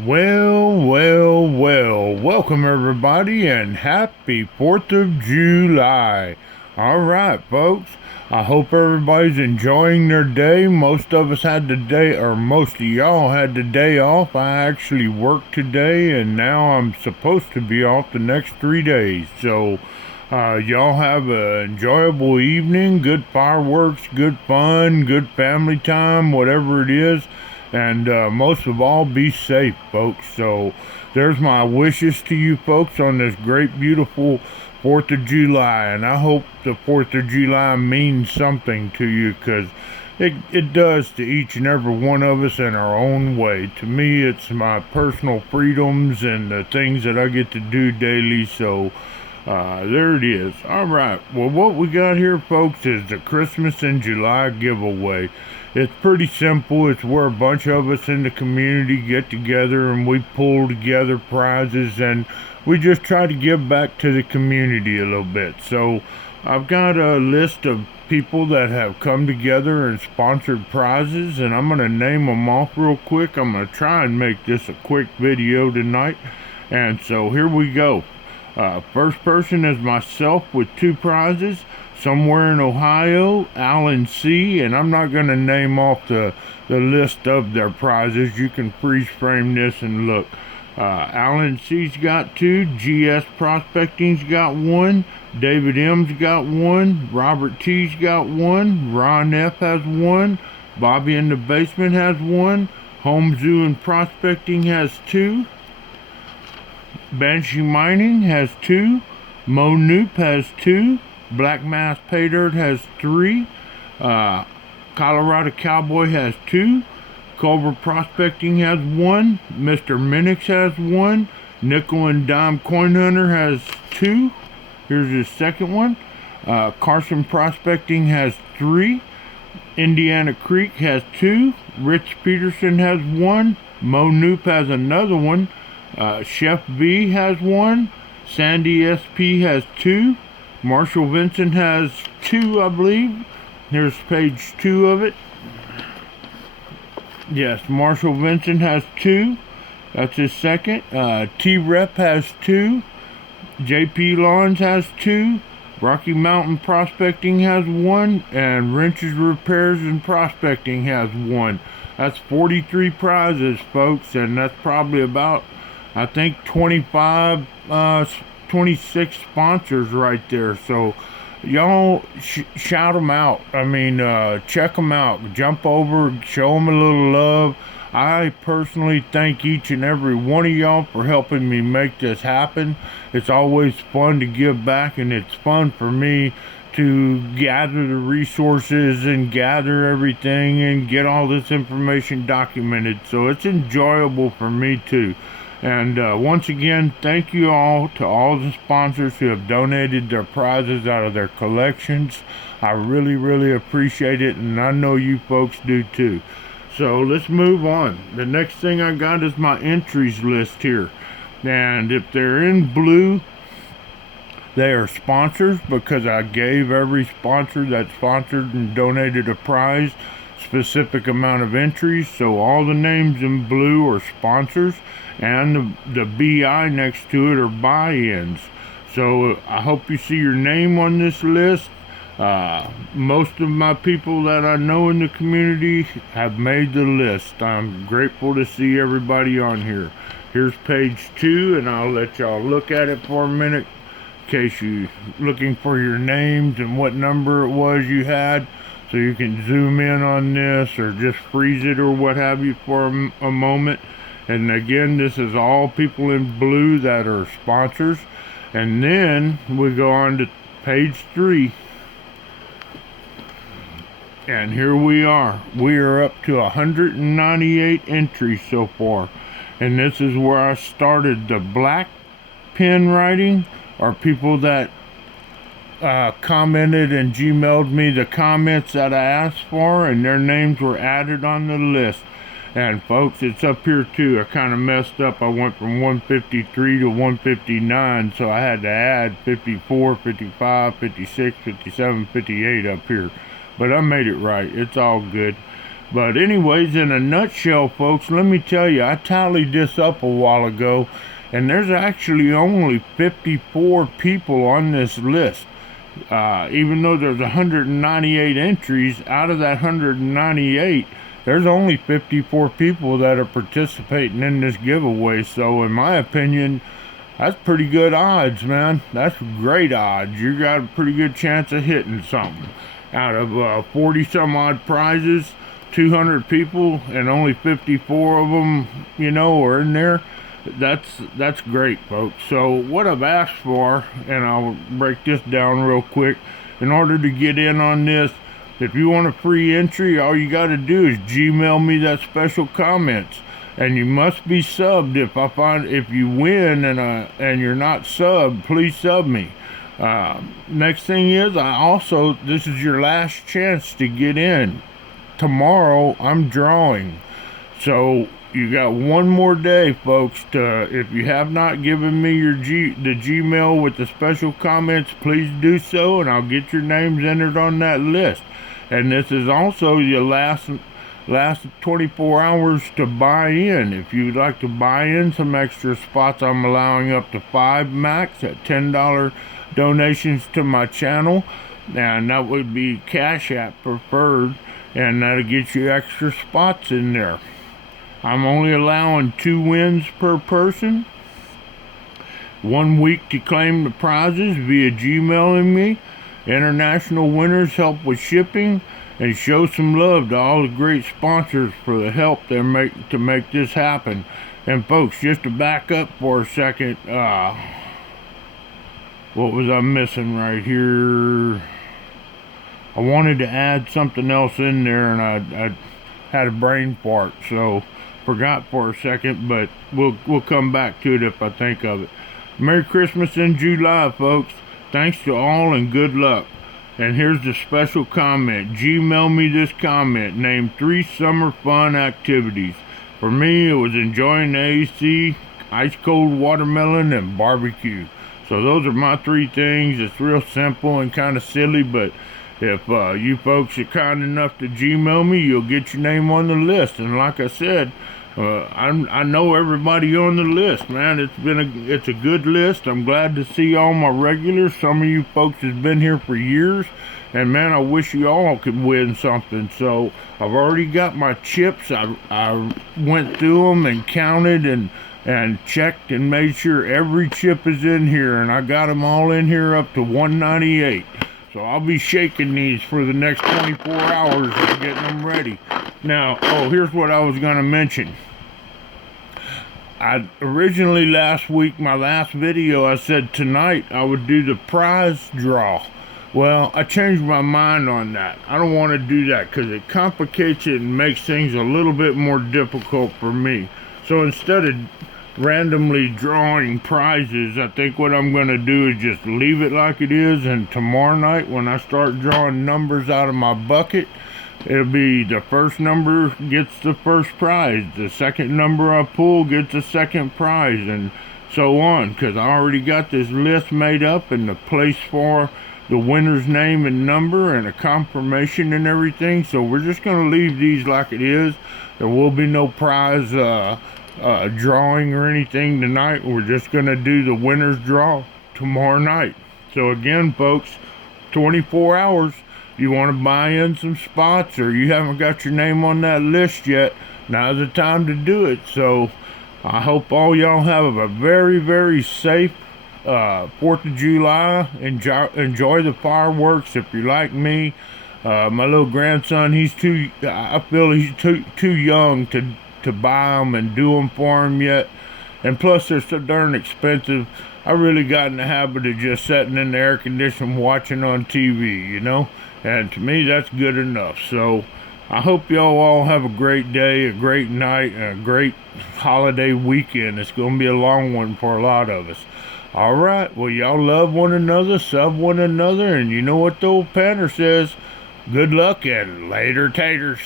Well, welcome everybody and happy 4th of July. All right, folks, I hope everybody's enjoying their day. Most of us had the day, or most of y'all had the day off. I actually worked today and now I'm supposed to be off the next 3 days. So, y'all have an enjoyable evening, good fireworks, good fun, good family time, whatever it is, and most of all, be safe, folks. So there's my wishes to you folks on this great, beautiful 4th of July, and I hope the 4th of July means something to you, because it does to each and every one of us in our own way. To me, it's my personal freedoms and the things that I get to do daily. So there it is. All right. Well, what we got here, folks, is the Christmas in July giveaway. It's pretty simple. It's where a bunch of us in the community get together and we pull together prizes and we just try to give back to the community a little bit. So I've got a list of people that have come together and sponsored prizes, and I'm going to name them off real quick. I'm going to try and make this a quick video tonight. And so here we go. First person is myself with 2 prizes. Somewhere in Ohio, Alan C. And I'm not going to name off the list of their prizes. You can freeze frame this and look. Alan C.'s got 2. GS Prospecting's got 1. David M.'s got 1. Robert T.'s got 1. Ron F. has 1. Bobby in the Basement has 1. Home Zoo and Prospecting has 2. Banshee Mining has 2. Mo Noop has 2. Black Mass Pay Dirt has 3. Colorado Cowboy has 2. Culver Prospecting has 1. Mr. Minix has 1. Nickel and Dime Coin Hunter has 2. Here's his second one. Carson Prospecting has 3. Indiana Creek has 2. Rich Peterson has 1. Mo Noop has another one. Chef V has 1. Sandy SP has 2. Marshall Vincent has 2, I believe. Here's page 2 of it. Yes, Marshall Vincent has 2. That's his second. T-Rep has 2. JP Lawns has 2. Rocky Mountain Prospecting has 1. And Wrenches Repairs and Prospecting has 1. That's 43 prizes, folks. And that's probably about, I think, 26 sponsors right there. So y'all shout them out. I mean, check them out. Jump over, show them a little love. I personally thank each and every one of y'all for helping me make this happen. It's always fun to give back, and it's fun for me to gather the resources and gather everything and get all this information documented. So it's enjoyable for me too. And once again, thank you all to all the sponsors who have donated their prizes out of their collections. I really, really appreciate it, and I know you folks do too. So let's move on. The next thing I got is my entries list here. And if they're in blue, they are sponsors, because I gave every sponsor that sponsored and donated a prize specific amount of entries. So all the names in blue are sponsors, and the BI next to it are buy-ins. So I hope you see your name on this list. Most of my people that I know in the community have made the list. I'm grateful to see everybody on here. Here's page 2, and I'll let y'all look at it for a minute in case you're looking for your names and what number it was you had, so you can zoom in on this or just freeze it or what have you for a moment. And again, this is all people in blue that are sponsors. And then we go on to page 3. And here we are. We are up to 198 entries so far. And this is where I started. The black pen writing are people that commented and Gmailed me the comments that I asked for, and their names were added on the list. And folks, it's up here too. I kind of messed up. I went from 153 to 159, so I had to add 54, 55, 56, 57, 58 up here. But I made it right. It's all good. But anyways, in a nutshell, folks, let me tell you, I tallied this up a while ago, and there's actually only 54 people on this list. Even though there's 198 entries, out of that 198, there's only 54 people that are participating in this giveaway. So in my opinion, that's pretty good odds, man. That's great odds. You got a pretty good chance of hitting something. Out of 40 some odd prizes, 200 people, and only 54 of them, are in there. That's great, folks. So what I've asked for, and I'll break this down real quick, in order to get in on this, if you want a free entry, all you got to do is Gmail me that special comments, and you must be subbed. If you win and you're not subbed, please sub me. Next thing is, this is your last chance to get in. Tomorrow I'm drawing, so you got one more day, folks. If you have not given me the Gmail with the special comments, please do so, and I'll get your names entered on that list. And this is also your last 24 hours to buy in. If you'd like to buy in some extra spots, I'm allowing up to 5 max at $10 donations to my channel, and that would be Cash App preferred, and that'll get you extra spots in there. I'm only allowing 2 wins per person. 1 week to claim the prizes via Gmailing me. International winners help with shipping, and show some love to all the great sponsors for the help they make to make this happen. And folks, just to back up for a second, what was I missing right here? I wanted to add something else in there, and I had a brain fart, so forgot for a second, but we'll come back to it if I think of it. Merry Christmas in July, folks. Thanks to all and good luck. And here's the special comment. Gmail me this comment. Name 3 summer fun activities. For me, it was enjoying the AC, ice cold watermelon, and barbecue. So those are my 3 things. It's real simple and kind of silly, but if you folks are kind enough to Gmail me, you'll get your name on the list. And like I said, I know everybody on the list, man. It's a good list. I'm glad to see all my regulars. Some of you folks has been here for years, and man, I wish you all could win something. So I've already got my chips. I went through them and counted and checked and made sure every chip is in here, and I got them all in here up to 198. So I'll be shaking these for the next 24 hours and getting them ready. Now, here's what I was going to mention. I originally last week, my last video, I said tonight I would do the prize draw. Well, I changed my mind on that. I don't want to do that because it complicates it and makes things a little bit more difficult for me. So instead of randomly drawing prizes, I think what I'm going to do is just leave it like it is, and tomorrow night when I start drawing numbers out of my bucket, it'll be the first number gets the first prize, the second number I pull gets the second prize, and so on, because I already got this list made up and the place for the winner's name and number and a confirmation and everything. So we're just going to leave these like it is. There will be no prize drawing or anything tonight. We're just going to do the winner's draw tomorrow night. So again, folks, 24 hours. You want to buy in some spots, or you haven't got your name on that list yet, now's the time to do it. So I hope all y'all have a very, very safe 4th of July. Enjoy the fireworks if you're like me. My little grandson, I feel he's too young to buy them and do them for him yet. And plus, they're so darn expensive. I really got in the habit of just sitting in the air conditioning watching on TV, And to me, that's good enough. So I hope y'all all have a great day, a great night, and a great holiday weekend. It's going to be a long one for a lot of us. All right. Well, y'all love one another, sub one another, and you know what the old Panther says. Good luck and later taters.